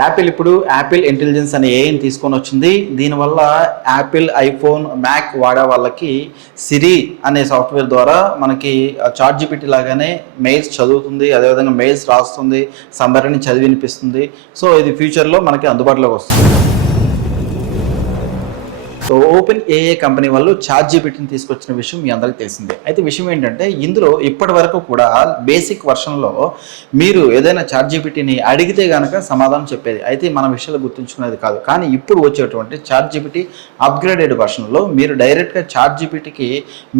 Apple ఇప్పుడు Apple intelligence అనే ఏఐని తీసుకొని వచ్చింది. దీనివల్ల యాపిల్ ఐఫోన్ మ్యాక్ వాడే వాళ్ళకి సిరి అనే సాఫ్ట్వేర్ ద్వారా మనకి చాట్ జీపీటీ లాగానే మెయిల్స్ చదువుతుంది, అదేవిధంగా మెయిల్స్ రాస్తుంది, సమ్మరీని చదివి వినిపిస్తుంది. సో ఇది ఫ్యూచర్లో మనకి అందుబాటులోకి వస్తుంది. సో ఓపెన్ ఏఏ కంపెనీ వాళ్ళు చాట్ జీపీటీని తీసుకొచ్చిన విషయం మీ అందరికీ తెలిసిందే. అయితే విషయం ఏంటంటే ఇందులో ఇప్పటి వరకు కూడా బేసిక్ వర్షన్లో మీరు ఏదైనా చాట్ జీపీటీని అడిగితే కనుక సమాధానం చెప్పేది, అయితే మన విషయాలు గుర్తుంచుకునేది కాదు. కానీ ఇప్పుడు వచ్చేటువంటి చాట్ జీపీటీ అప్గ్రేడెడ్ వర్షన్లో మీరు డైరెక్ట్గా చాట్ జీపీటీకి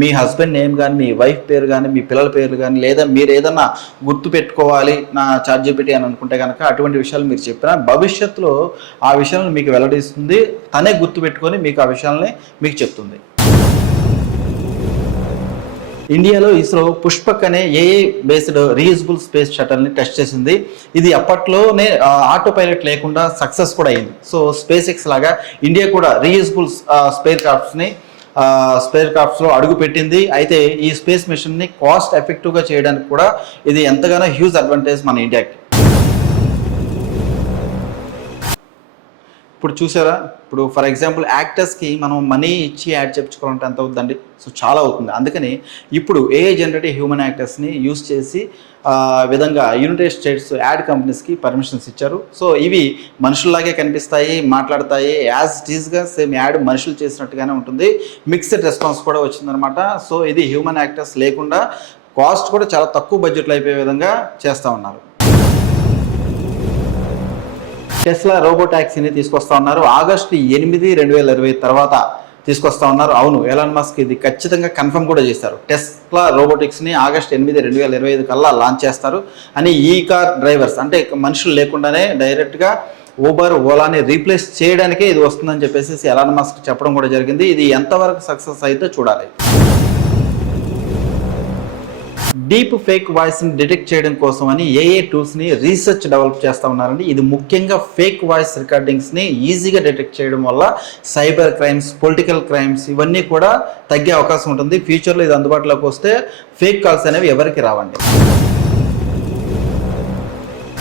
మీ హస్బెండ్ నేమ్ కానీ, మీ వైఫ్ పేరు కానీ, మీ పిల్లల పేర్లు కానీ, లేదా మీరు ఏదైనా గుర్తు పెట్టుకోవాలి నా చాట్ జీపీటీ అని అనుకుంటే కనుక అటువంటి విషయాలు మీరు చెప్పినా భవిష్యత్తులో ఆ విషయాలను మీకు వెల్లడిస్తుంది. తనే గుర్తు పెట్టుకొని మీకు ఆ విషయాలని మీకు చెప్తుంది. ఇండియాలో ఇస్రో పుష్పక్ అనే ఏఐ బేస్డ్ రీయూజబుల్ స్పేస్ షటల్ని టెస్ట్ చేసింది. ఇది అప్పట్లోనే ఆటో పైలట్ లేకుండా సక్సెస్ కూడా అయింది. సో స్పేస్ ఎక్స్ లాగా ఇండియా కూడా రీయూజబుల్ స్పేస్ క్రాఫ్ట్స్లో అడుగు పెట్టింది. అయితే ఈ స్పేస్ మిషన్ని కాస్ట్ ఎఫెక్టివ్గా చేయడానికి కూడా ఇది ఎంతగానో హ్యూజ్ అడ్వాంటేజ్ మన ఇండియాకి. ఇప్పుడు చూసారా, ఇప్పుడు ఫర్ ఎగ్జాంపుల్ యాక్టర్స్కి మనం మనీ ఇచ్చి యాడ్ చేయించుకోవాలంటే ఎంత అవుతుందండి? సో చాలా అవుతుంది. అందుకని ఇప్పుడు ఏఐ జనరేటివ్ హ్యూమన్ యాక్టర్స్ని యూజ్ చేసి విధంగా యునైటెడ్ స్టేట్స్ యాడ్ కంపెనీస్కి పర్మిషన్స్ ఇచ్చారు. సో ఇవి మనుషుల్లాగే కనిపిస్తాయి, మాట్లాడతాయి, యాజ్ ఇట్ ఈస్గా సేమ్ యాడ్ మనుషులు చేసినట్టుగానే ఉంటుంది. మిక్స్డ్ రెస్పాన్స్ కూడా వచ్చిందనమాట. సో ఇది హ్యూమన్ యాక్టర్స్ లేకుండా కాస్ట్ కూడా చాలా తక్కువ బడ్జెట్లో అయిపోయే విధంగా చేస్తూ ఉన్నారు. టెస్లా రోబో ట్యాక్సీని తీసుకొస్తా ఉన్నారు. ఆగస్టు 8, 2020 తర్వాత తీసుకొస్తా ఉన్నారు. అవును, ఎలాన్ మస్క్ ఇది ఖచ్చితంగా కన్ఫర్మ్ కూడా చేస్తారు. టెస్లా రోబోటిక్స్ని ఆగస్టు 8, 2025 కల్లా లాంచ్ చేస్తారు అని. ఈ కార్ డ్రైవర్స్ అంటే మనుషులు లేకుండానే డైరెక్ట్గా ఊబర్, ఓలాని రీప్లేస్ చేయడానికే ఇది వస్తుందని చెప్పేసి ఎలాన్ మస్క్ చెప్పడం కూడా జరిగింది. ఇది ఎంతవరకు సక్సెస్ అయితే చూడాలి. డీప్ ఫేక్ వాయిస్ని డిటెక్ట్ చేయడం కోసం అని ఏఏ టూల్స్ని రీసెర్చ్ డెవలప్ చేస్తూ ఉన్నారండి. ఇది ముఖ్యంగా ఫేక్ వాయిస్ రికార్డింగ్స్ని ఈజీగా డిటెక్ట్ చేయడం వల్ల సైబర్ క్రైమ్స్, పొలిటికల్ క్రైమ్స్ ఇవన్నీ కూడా తగ్గే అవకాశం ఉంటుంది. ఫ్యూచర్లో ఇది అందుబాటులోకి వస్తే ఫేక్ కాల్స్ అనేవి ఎవరికి రావండి.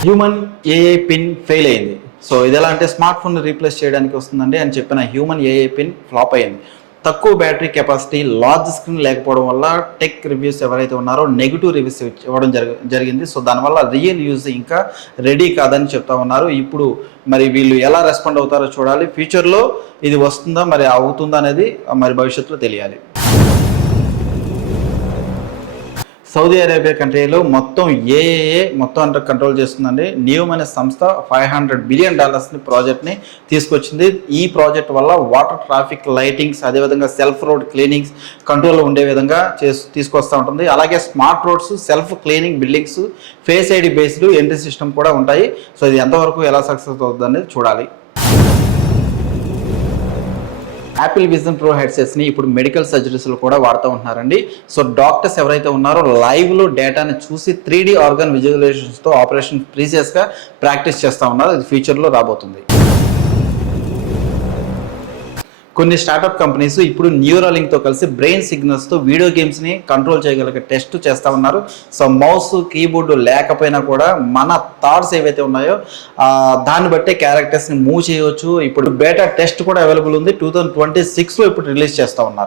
హ్యూమన్ ఏఏ పిన్ ఫెయిల్ అయింది. సో ఇది ఎలా అంటే స్మార్ట్ ఫోన్ రీప్లేస్ చేయడానికి వస్తుందండి అని చెప్పిన హ్యూమన్ ఏఏ పిన్ ఫ్లాప్ అయింది. తక్కువ బ్యాటరీ కెపాసిటీ, లార్జ్ స్క్రీన్ లేకపోవడం వల్ల టెక్ రివ్యూస్ ఎవరైతే ఉన్నారో నెగిటివ్ రివ్యూస్ ఇవ్వడం జరిగింది. సో దానివల్ల రియల్ యూజ్ ఇంకా రెడీ కాదని చెప్తా ఉన్నారు. ఇప్పుడు మరి వీళ్ళు ఎలా రెస్పాండ్ అవుతారో చూడాలి. ఫ్యూచర్లో ఇది వస్తుందా మరి అవుతుందా అనేది మరి భవిష్యత్తులో తెలియాలి. సౌదీ అరేబియా కంట్రీలో మొత్తం ఏఏఏ మొత్తం అంతా కంట్రోల్ చేస్తుందండి. నియోమ్ అనే సంస్థ $500 బిలియన్ ప్రాజెక్ట్ని తీసుకొచ్చింది. ఈ ప్రాజెక్ట్ వల్ల వాటర్ ట్రాఫిక్ లైటింగ్స్, అదేవిధంగా సెల్ఫ్ రోడ్ క్లీనింగ్స్ కంట్రోల్లో ఉండే విధంగా తీసుకొస్తూ ఉంటుంది. అలాగే smart roads, self cleaning buildings, face ID based entry system కూడా ఉంటాయి. సో ఇది ఎంతవరకు ఎలా సక్సెస్ అవుతుంది అనేది చూడాలి. యాపిల్ విజన్ ప్రో హెడ్సెట్స్ని ఇప్పుడు మెడికల్ సర్జరీస్లో కూడా వాడుతూ ఉంటున్నారండి. సో డాక్టర్స్ ఎవరైతే ఉన్నారో లైవ్లో డేటాని చూసి 3D ఆర్గాన్ విజువలైజేషన్స్తో ఆపరేషన్ ప్రీసియస్గా ప్రాక్టీస్ చేస్తూ ఉన్నారు. ఇది ఫ్యూచర్లో రాబోతుంది. కొన్ని స్టార్టప్ కంపెనీస్ ఇప్పుడు న్యూరాలింక్తో కలిసి బ్రెయిన్ సిగ్నల్స్తో వీడియో గేమ్స్ని కంట్రోల్ చేయగలిగే టెస్ట్ చేస్తూ ఉన్నారు. సో మౌస్, కీబోర్డు లేకపోయినా కూడా మన థాట్స్ ఏవైతే ఉన్నాయో దాన్ని బట్టే క్యారెక్టర్స్ని మూవ్ చేయవచ్చు. ఇప్పుడు బేటా టెస్ట్ కూడా అవైలబుల్ ఉంది. 2026లో ఇప్పుడు రిలీజ్ చేస్తూ ఉన్నారు.